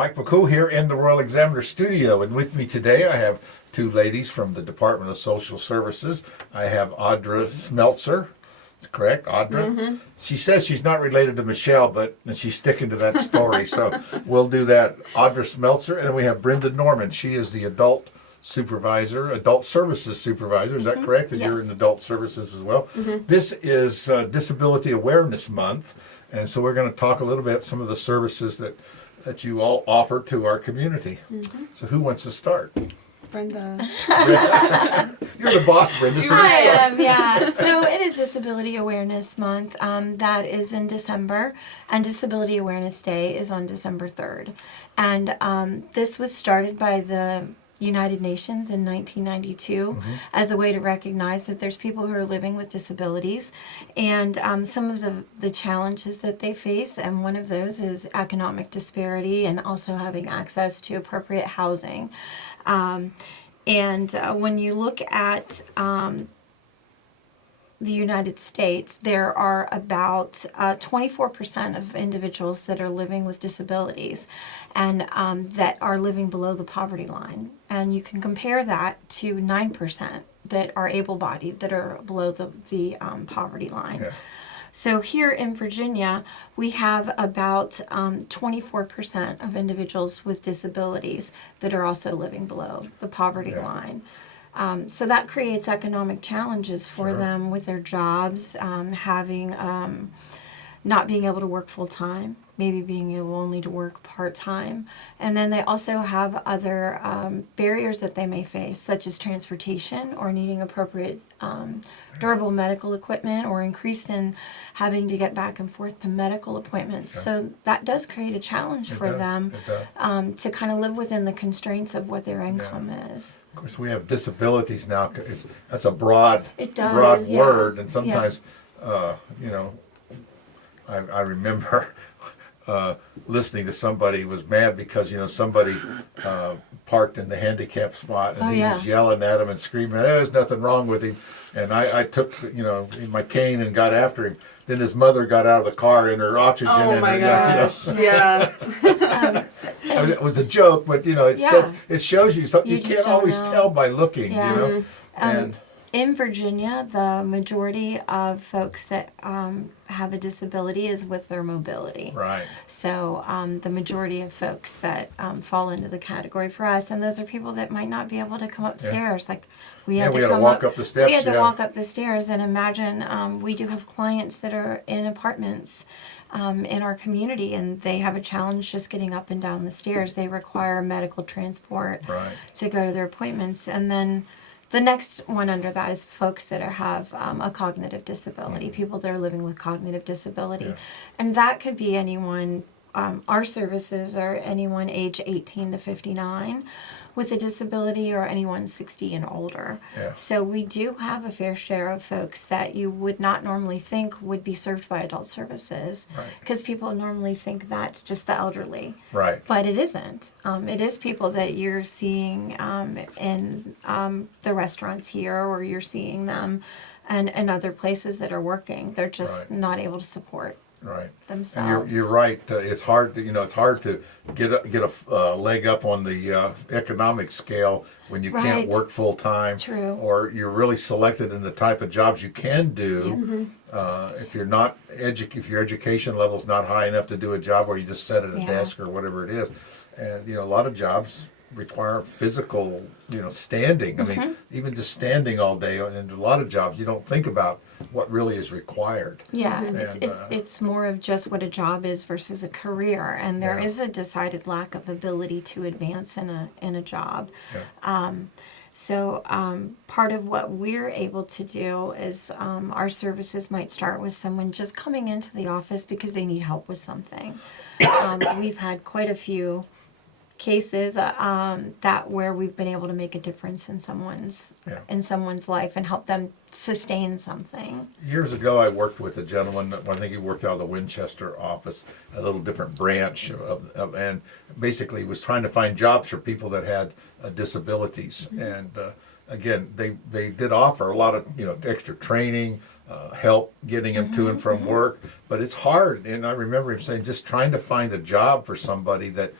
Mike McCool here in the Royal Examiner studio, and with me today I have two ladies from the Department of Social Services. I have Audra Smeltser. That's correct, Audra? Mm-hmm. She says she's not related to Michelle, but she's sticking to that story, so we'll do that. Audra Smeltser, and then we have Brenda Norman. She is the Adult Services Supervisor. Is that correct? And yes. You're in Adult Services as well. Mm-hmm. This is Disability Awareness Month, and so we're going to talk a little bit some of the services that you all offer to our community. Mm-hmm. So who wants to start? Brenda. You're the boss, Brenda. So I am, yeah. So it is Disability Awareness Month. That is in December, and Disability Awareness Day is on December 3rd. And this was started by the United Nations in 1992 as a way to recognize that there's people who are living with disabilities and some of the challenges that they face, and one of those is economic disparity and also having access to appropriate housing. When you look at the United States, there are about 24% of individuals that are living with disabilities and that are living below the poverty line. And you can compare that to 9% that are able-bodied that are below the poverty line. Yeah. So here in Virginia, we have about 24% of individuals with disabilities that are also living below the poverty line. So that creates economic challenges for them with their jobs, having not being able to work full time, maybe being able only to work part time. And then they also have other barriers that they may face, such as transportation or needing appropriate durable medical equipment, or increased in having to get back and forth to medical appointments. So that does create a challenge for them to kind of live within the constraints of what their income is. Of course, we have disabilities now. That's a broad does, word, and sometimes, I remember listening to somebody who was mad because somebody parked in the handicap spot, and he was yelling at him and screaming, "There's nothing wrong with him." And I took my cane and got after him. Then his mother got out of the car and her oxygen. Oh my gosh! Yeah. I mean, it was a joke, but it shows you something you can't always tell by looking. Yeah. And in Virginia, the majority of folks that have a disability is with their mobility. Right. So the majority of folks that fall into the category for us, and those are people that might not be able to come upstairs. Like we had to walk up the steps. We had to walk up the stairs, and imagine we do have clients that are in apartments in our community, and they have a challenge just getting up and down the stairs. They require medical transport to go to their appointments, and then the next one under that is folks that have a cognitive disability, people that are living with cognitive disability. Yeah. And that could be anyone, our services are anyone age 18 to 59 with a disability, or anyone 60 and older. Yeah. So we do have a fair share of folks that you would not normally think would be served by adult services, because people normally think that's just the elderly. Right. But it isn't. It is people that you're seeing in the restaurants here, or you're seeing them and other places that are working. They're just not able to support themselves. And you're right. It's hard to get a leg up on the economic scale when you can't work full time. True. Or you're really selected in the type of jobs you can do. If you're not if your education level's not high enough to do a job where you just sit at a desk or whatever it is, and a lot of jobs require physical, standing. I mean, even just standing all day, and a lot of jobs you don't think about what really is required. Yeah, and it's more of just what a job is versus a career, and there is a decided lack of ability to advance in a job. Yeah. So part of what we're able to do is our services might start with someone just coming into the office because they need help with something. We've had quite a few cases that where we've been able to make a difference in someone's life and help them sustain something. Years ago, I worked with a gentleman. I think he worked out of the Winchester office, a little different branch and basically was trying to find jobs for people that had disabilities. And again, they did offer a lot of extra training, help getting him to and from work, but it's hard. And I remember him saying, just trying to find a job for somebody that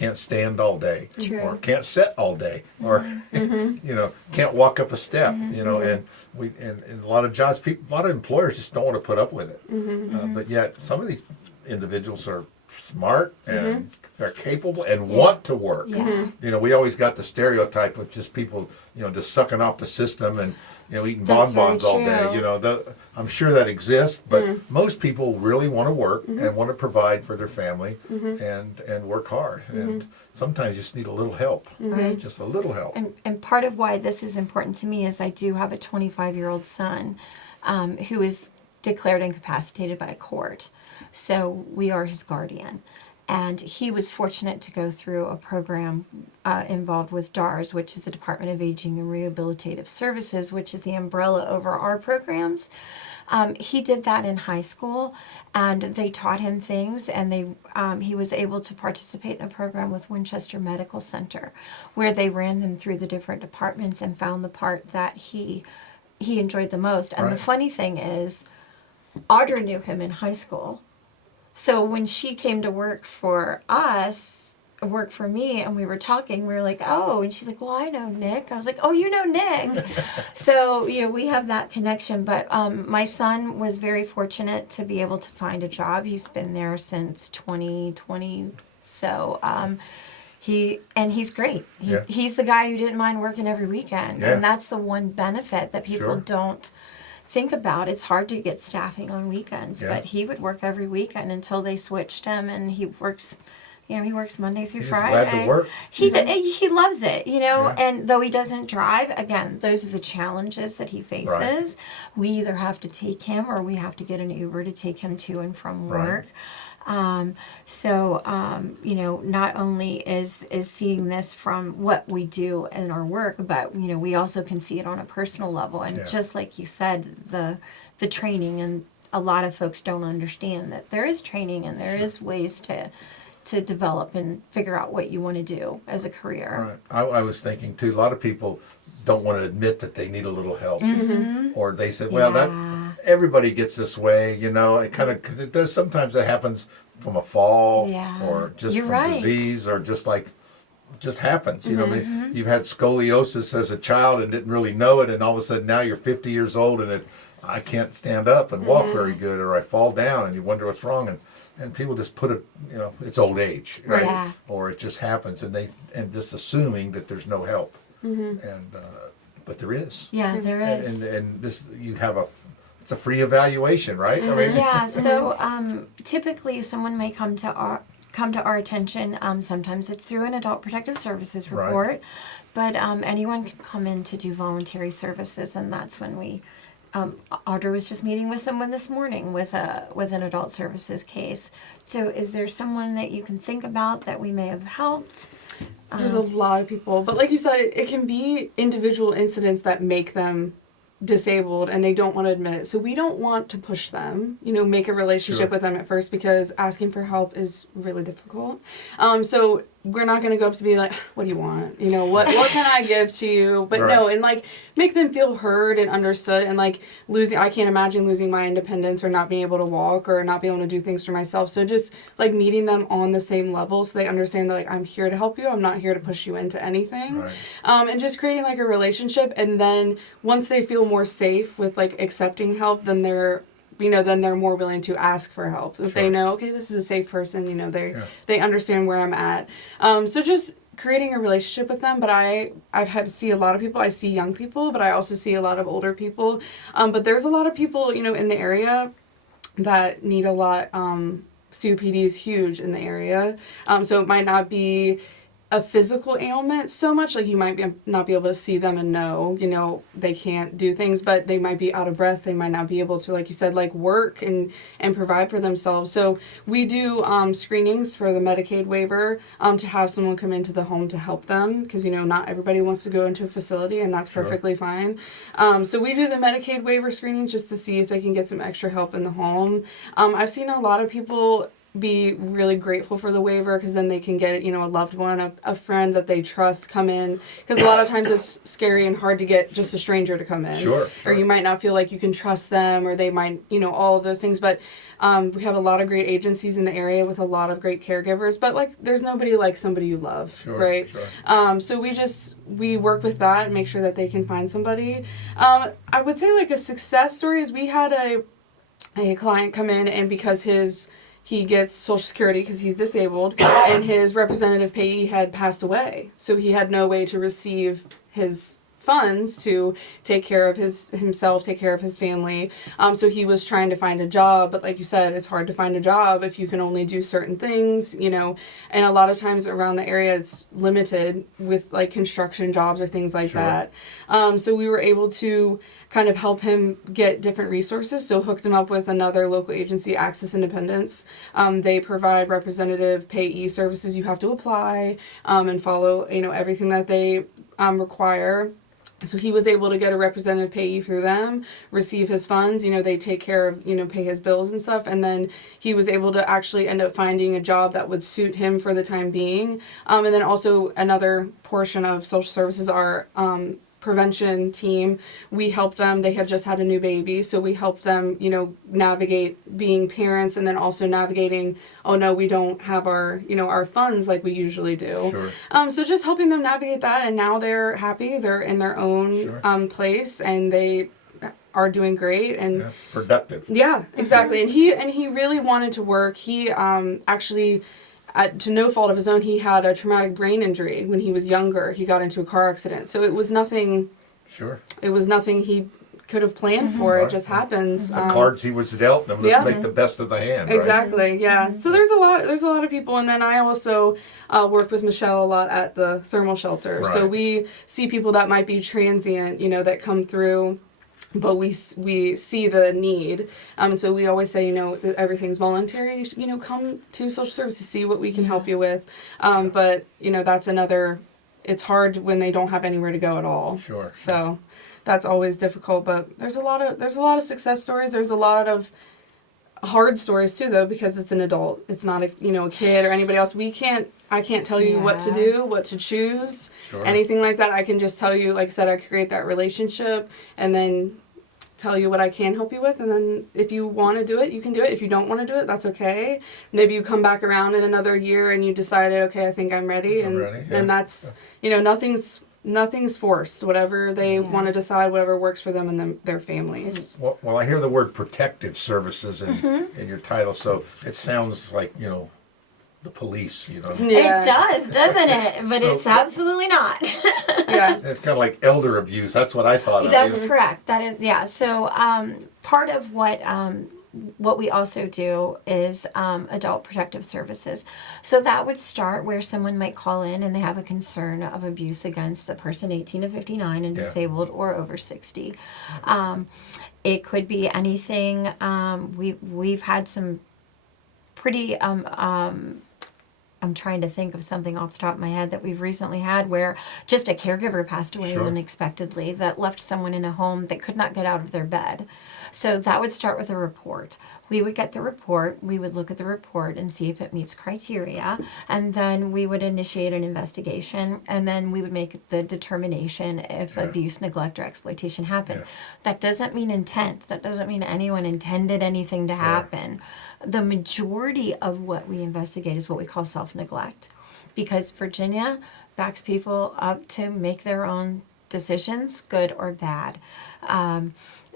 can't stand all day, True. or can't sit all day, or can't walk up a step. And in a lot of jobs, a lot of employers just don't want to put up with it. But yet, some of these individuals are smart and they're capable and want to work. Yeah. We always got the stereotype of just people, just sucking off the system and eating That's bonbons all very day. true. I'm sure that exists, but most people really want to work and want to provide for their family and work hard. And sometimes you just need a little help, Right. just a little help. And part of why this is important to me is I do have a 25-year-old son who is declared incapacitated by a court. So we are his guardian. And he was fortunate to go through a program involved with DARS, which is the Department of Aging and Rehabilitative Services, which is the umbrella over our programs. He did that in high school, and they taught him things, and he was able to participate in a program with Winchester Medical Center, where they ran him through the different departments and found the part that he enjoyed the most. And Right. the funny thing is, Audra knew him in high school. So when she came to work for me, and we were talking, we were like, oh, and she's like, well, I know Nick. I was like, oh, you know Nick. So, we have that connection. But my son was very fortunate to be able to find a job. He's been there since 2020. So he's great. He's the guy who didn't mind working every weekend. Yeah. And that's the one benefit that people don't think about. It's hard to get staffing on weekends, but he would work every weekend until they switched him, and he works Monday through He's Friday. glad to work. He loves it, and though he doesn't drive, again, those are the challenges that he faces. Right. We either have to take him or we have to get an Uber to take him to and from work. Right. Not only is seeing this from what we do in our work, but we also can see it on a personal level. And just like you said, the training, and a lot of folks don't understand that there is training and there is ways to develop and figure out what you want to do as a career. Right. I was thinking too, a lot of people don't want to admit that they need a little help, or they say, well, that everybody gets this way, it kind of, because it does, sometimes it happens from a fall or just You're from right. disease, or just happens. You've had scoliosis as a child and didn't really know it, and all of a sudden now you're 50 years old and I can't stand up and walk very good, or I fall down, and you wonder what's wrong, and people just put it, it's old age, right? Yeah. Or it just happens, and just assuming that there's no help, but there is. Yeah, there is. And this, it's a free evaluation, right? I mean, Yeah, so typically someone may come to our attention. Sometimes it's through an Adult Protective Services Right. report, but anyone can come in to do voluntary services, and that's when we. Audra was just meeting with someone this morning with an adult services case. So, is there someone that you can think about that we may have helped? There's a lot of people, but like you said, it can be individual incidents that make them disabled and they don't want to admit it. So we don't want to push them, make a relationship Sure. with them at first, because asking for help is really difficult. So we're not going to go up to be like, what do you want? What can I give to you? But Right. no, and make them feel heard and understood, and I can't imagine losing my independence or not being able to walk or not being able to do things for myself. So just meeting them on the same level so they understand that I'm here to help you. I'm not here to push you into anything. Right. And just creating a relationship, and then once they feel more safe with accepting help, then they're more willing to ask for help. If they know, okay, this is a safe person, they understand where I'm at. So just creating a relationship with them. But I see a lot of people. I see young people, but I also see a lot of older people. But there's a lot of people, in the area that need a lot. COPD is huge in the area. So it might not be a physical ailment so much, you might not be able to see them and know, they can't do things, but they might be out of breath. They might not be able to, like you said, work and provide for themselves. So we do screenings for the Medicaid waiver to have someone come into the home to help them, because, not everybody wants to go into a facility, and that's perfectly fine. So we do the Medicaid waiver screenings just to see if they can get some extra help in the home. I've seen a lot of people be really grateful for the waiver, because then they can get, you know, a loved one, a friend that they trust come in, because a lot of times it's scary and hard to get just a stranger to come in. Sure. Or you might not feel like you can trust them, or they might, you know, all of those things. But we have a lot of great agencies in the area with a lot of great caregivers, but like there's nobody like somebody you love, Sure, right? sure. So we work with that and make sure that they can find somebody. I would say like a success story is we had a client come in, and because he gets Social Security because he's disabled, and his representative payee had passed away. So he had no way to receive his funds to take care of himself, take care of his family. So he was trying to find a job, but like you said, it's hard to find a job if you can only do certain things, you know, and a lot of times around the area it's limited with like construction jobs or things like that. So we were able to kind of help him get different resources. So hooked him up with another local agency, Access Independence. They provide representative payee services. You have to apply and follow, you know, everything that they require. So he was able to get a representative payee through them, receive his funds, you know, they take care of, you know, pay his bills and stuff. And then he was able to actually end up finding a job that would suit him for the time being. And then also another portion of social services are prevention team. We helped them. They had just had a new baby, so we helped them, you know, navigate being parents, and then also navigating, oh no, we don't have our, you know, our funds like we usually do. Sure. So just helping them navigate that, and now they're happy. They're in their own place, and they are doing great and productive. Yeah, exactly. And he really wanted to work. He actually, to no fault of his own, he had a traumatic brain injury when he was younger. He got into a car accident. So it was nothing. Sure. It was nothing he could have planned for. It just happens. The cards he was dealt, and let's make the best of the hand. Exactly. Right? Yeah. So there's a lot of people, and then I also work with Michelle a lot at the thermal shelter. Right. So we see people that might be transient, you know, that come through. But we see the need, and so we always say, you know, that everything's voluntary. You know, come to social services, see what we can help you with. But you know, that's another. It's hard when they don't have anywhere to go at all. Sure. So that's always difficult. But there's a lot of success stories. There's a lot of hard stories too, though, because it's an adult. It's not a kid or anybody else. I can't tell you what to do, what to choose, anything like that. I can just tell you, like I said, I create that relationship and then tell you what I can help you with. And then if you want to do it, you can do it. If you don't want to do it, that's okay. Maybe you come back around in another year and you decided, okay, I think I'm ready. And that's, you know, nothing's forced. Whatever they want to decide, whatever works for them and their families. Well, I hear the word protective services in your title, so it sounds like, you know, the police, you know. Yeah. It does, doesn't it? But it's absolutely not. It's kind of like elder abuse. That's what I thought of. That's correct. That is, yeah. So part of what we also do is adult protective services. So that would start where someone might call in and they have a concern of abuse against the person 18 to 59 and disabled or over 60. It could be anything. We've had some pretty I'm trying to think of something off the top of my head that we've recently had where just a caregiver passed away unexpectedly that left someone in a home that could not get out of their bed. So that would start with a report. We would get the report, we would look at the report and see if it meets criteria, and then we would initiate an investigation, and then we would make the determination if abuse, neglect, or exploitation happened. That doesn't mean intent. That doesn't mean anyone intended anything to happen. The majority of what we investigate is what we call self-neglect, because Virginia backs people up to make their own decisions, good or bad.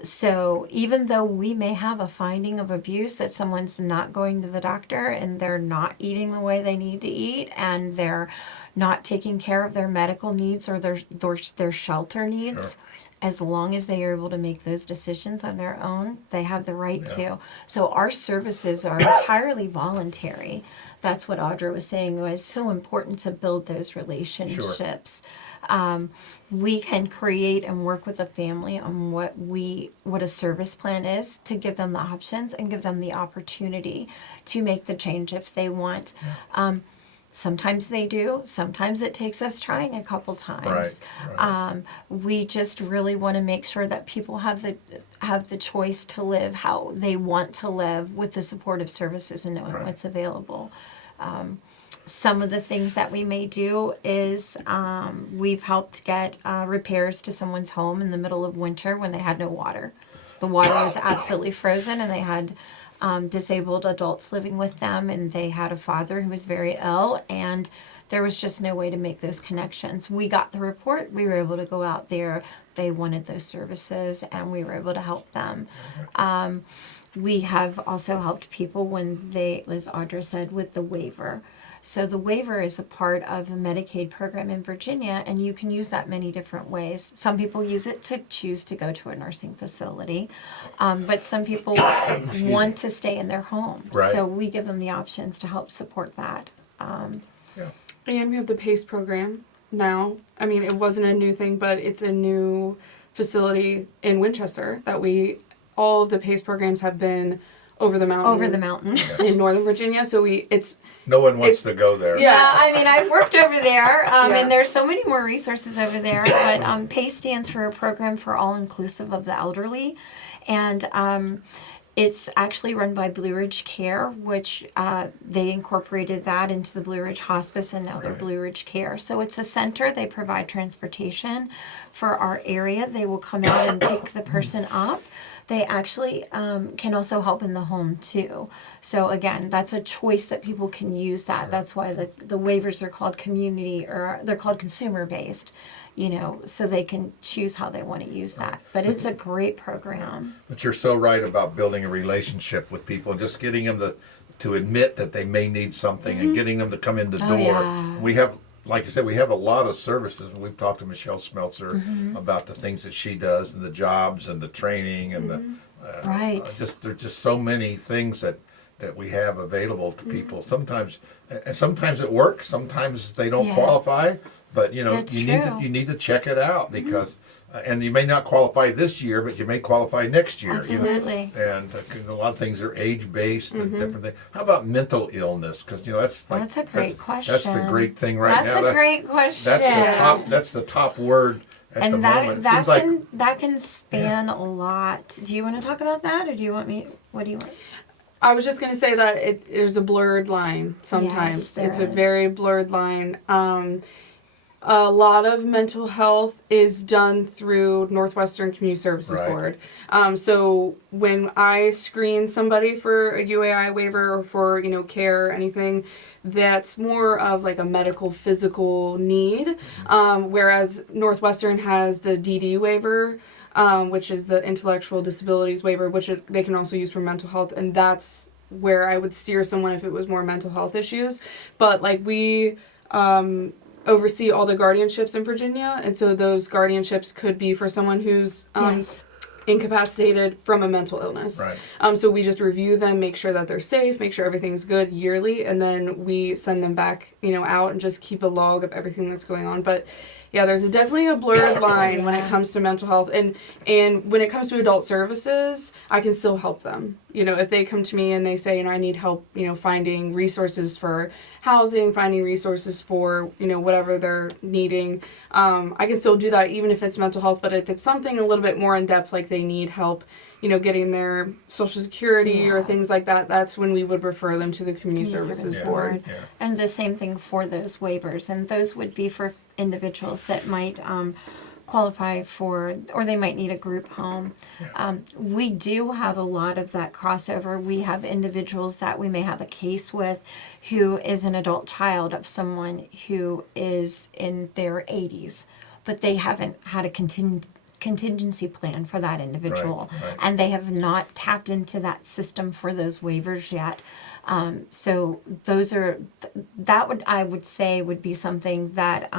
So even though we may have a finding of abuse that someone's not going to the doctor and they're not eating the way they need to eat and they're not taking care of their medical needs or their shelter needs, as long as they are able to make those decisions on their own, they have the right to. So our services are entirely voluntary. That's what Audra was saying. It was so important to build those relationships. We can create and work with a family on what a service plan is to give them the options and give them the opportunity to make the change if they want. Sometimes they do. Sometimes it takes us trying a couple times. Right. We just really want to make sure that people have the choice to live how they want to live with the supportive services and knowing what's available. Some of the things that we may do is we've helped get repairs to someone's home in the middle of winter when they had no water. The water was absolutely frozen, and they had disabled adults living with them, and they had a father who was very ill, and there was just no way to make those connections. We got the report. We were able to go out there. They wanted those services, and we were able to help them. We have also helped people when they, as Audra said, with the waiver. So the waiver is a part of the Medicaid program in Virginia, and you can use that many different ways. Some people use it to choose to go to a nursing facility, but some people want to stay in their home. Right. So we give them the options to help support that. And we have the PACE program now. I mean, it wasn't a new thing, but it's a new facility in Winchester that all of the PACE programs have been over the mountain in Northern Virginia. So No one wants to go there. Yeah, I mean, I've worked over there, and there's so many more resources over there. But PACE stands for a program for all inclusive of the elderly, and it's actually run by Blue Ridge Care, which they incorporated that into the Blue Ridge Hospice, and now they're Blue Ridge Care. So it's a center. They provide transportation for our area. They will come out and pick the person up. They actually can also help in the home too. So again, that's a choice that people can use that. That's why the waivers are called community, or they're called consumer based, so they can choose how they want to use that. But it's a great program. But you're so right about building a relationship with people and just getting them to admit that they may need something and getting them to come in the door. Yeah. We have, like you said, we have a lot of services, and we've talked to Michelle Smeltser about the things that she does and the jobs and the training and there's just so many things that we have available to people. Sometimes it works. Sometimes they don't qualify, but you need to check it out because. And you may not qualify this year, but you may qualify next year. Absolutely. And a lot of things are age-based and different things. How about mental illness? Because that's a great question. That's the great thing right now. That's a great question. That's the top word at the moment. That can span a lot. Do you want to talk about that, or do you want me? What do you want? I was just going to say that there's a blurred line sometimes. Yes, it's a very blurred line. A lot of mental health is done through Northwestern Community Services Board. So when I screen somebody for a UAI waiver or for care or anything, that's more of like a medical physical need. Whereas Northwestern has the DD waiver, which is the intellectual disabilities waiver, which they can also use for mental health, and that's where I would steer someone if it was more mental health issues. But we oversee all the guardianships in Virginia, and so those guardianships could be for someone who's incapacitated from a mental illness. Right. So we just review them, make sure that they're safe, make sure everything's good yearly, and then we send them back, out and just keep a log of everything that's going on. But yeah, there's definitely a blurred line when it comes to mental health, and when it comes to adult services, I can still help them. If they come to me and they say, I need help, finding resources for housing, finding resources for, whatever they're needing, I can still do that even if it's mental health. But if it's something a little bit more in depth, like they need help, getting their Social Security or things like that, that's when we would refer them to the Community Services Board. Yeah. And the same thing for those waivers. And those would be for individuals that might qualify for, or they might need a group home. We do have a lot of that crossover. We have individuals that we may have a case with who is an adult child of someone who is in their 80s, but they haven't had a contingency plan for that individual, right. And they have not tapped into that system for those waivers yet. So those are I would say would be something that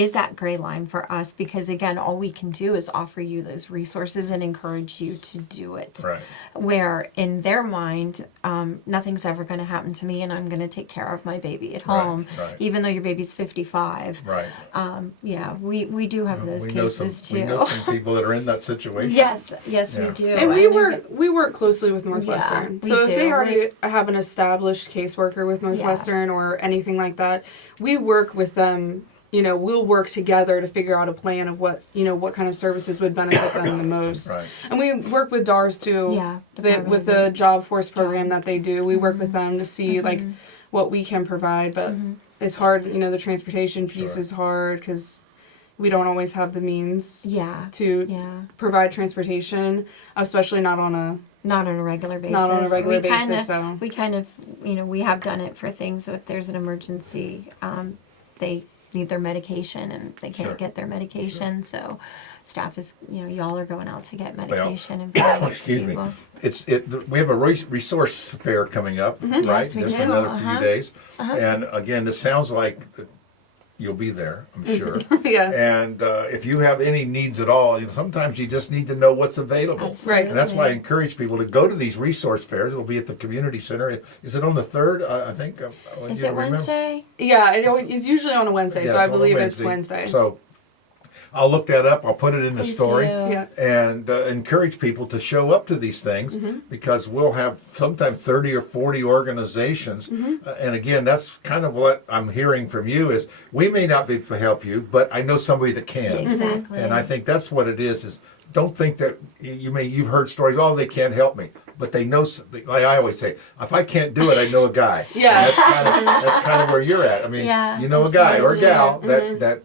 is that gray line for us, because again, all we can do is offer you those resources and encourage you to do it. Right. Where in their mind, nothing's ever going to happen to me, and I'm going to take care of my baby at home, right. even though your baby's 55. Right. Yeah, we do have those we cases know too. We know some people that are in that situation. Yes, Yeah. we do. And we work closely with Northwestern. we So if do. they already have an established caseworker with Northwestern or anything like that, we work with them. You know, we'll work together to figure out a plan of what kind of services would benefit them the most. Right. And we work with DARS too. Yeah, With the job force program that they do. We work with them to see like what we can provide, but it's hard, the transportation piece Sure. is hard because we don't always have the means to provide transportation, especially not on a regular basis. Not on a regular we basis, We kind of, we have done it for things. So if there's an emergency, they need their medication and they can't Sure. get their medication. So staff is, y'all are going out to get Well, medication and providing it to excuse me. people. We have a resource fair coming up, right? Yes, we Just do. another few days. And again, this sounds like you'll be there, I'm sure. Yeah. And if you have any needs at all, sometimes you just need to know what's available. Absolutely. And that's why I encourage people to go to these resource fairs. It'll be at the community center. Is it on the 3rd? I think. Is it Wednesday? Yeah, it's usually on a Wednesday, Yeah, so I it's on a believe it's Wednesday. So I'll look that up. I'll put it in the Please story. do. Yeah. And encourage people to show up to these things because we'll have sometimes 30 or 40 organizations. And again, that's kind of what I'm hearing from you is we may not be able to help you, but I know somebody that can. Exactly. And I think that's what it is don't think that you've heard stories, oh, they can't help me. But they know, like I always say, if I can't do it, I know a guy. Yeah. And that's kind of where you're at. I mean, you know a guy or a gal that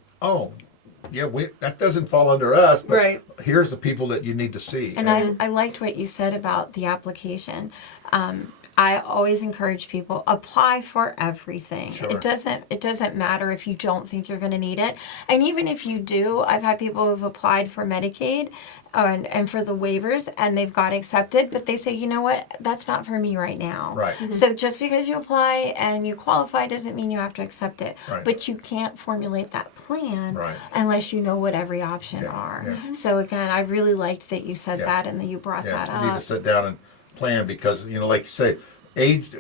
that doesn't fall under us, but here's the people that you need to see. And I liked what you said about the application. I always encourage people, apply for everything. Sure. It doesn't matter if you don't think you're going to need it. And even if you do, I've had people who've applied for Medicaid and for the waivers and they've got accepted, but they say, you know what, that's not for me right now. Right. So just because you apply and you qualify doesn't mean you have to accept it. Right. But you can't formulate that plan Right. unless you know what every option are. Yeah. So again, I really liked that you said that and that you brought that you need to up. sit down and plan because, like you say,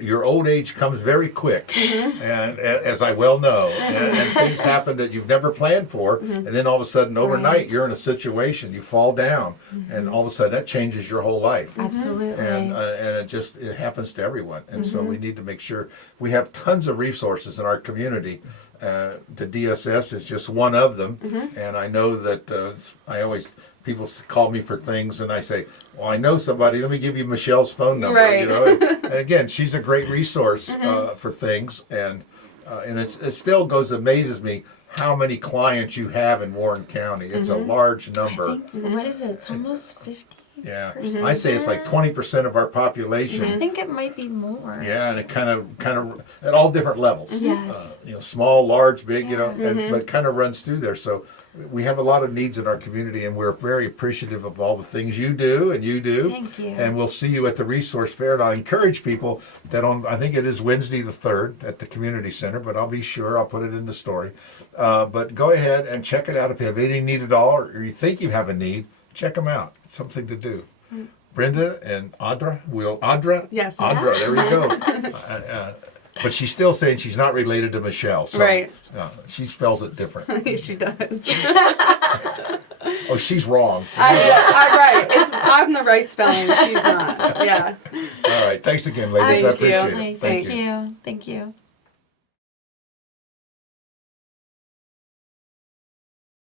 your old age comes very quick, and as I well know, and things happen that you've never planned for, and then all of a sudden, overnight, you're in a situation, you fall down, and all of a sudden that changes your whole life. Absolutely. And it happens to everyone, and so we need to make sure we have tons of resources in our community. The DSS is just one of them, and I know that people call me for things, and I say, "Well, I know somebody. Let me give you Michelle's phone number." Right. And again, she's a great resource for things, and it still amazes me how many clients you have in Warren County. It's a large number. I think, what is it? It's almost 50. Yeah, I say it's like 20% of our population. I think it might be more. Yeah, and it kind of at all different levels. Yes. Small, large, big, Yeah. but kind of runs through there. So we have a lot of needs in our community, and we're very appreciative of all the things you do and you do. Thank you. And we'll see you at the resource fair. And I encourage people that I think it is Wednesday the 3rd at the community center, but I'll be sure I'll put it in the story. But go ahead and check it out if you have any need at all, or you think you have a need. Check them out. It's something to do. Brenda and Audra. Yes. Audra, there we go. But she's still saying she's not related to Michelle. So, Right. She spells it different. She does. Oh, she's wrong. I'm right. I'm the right spelling. She's not. Yeah. All right. Thanks again, ladies. I Thank you. appreciate it. Thank you. Thank you.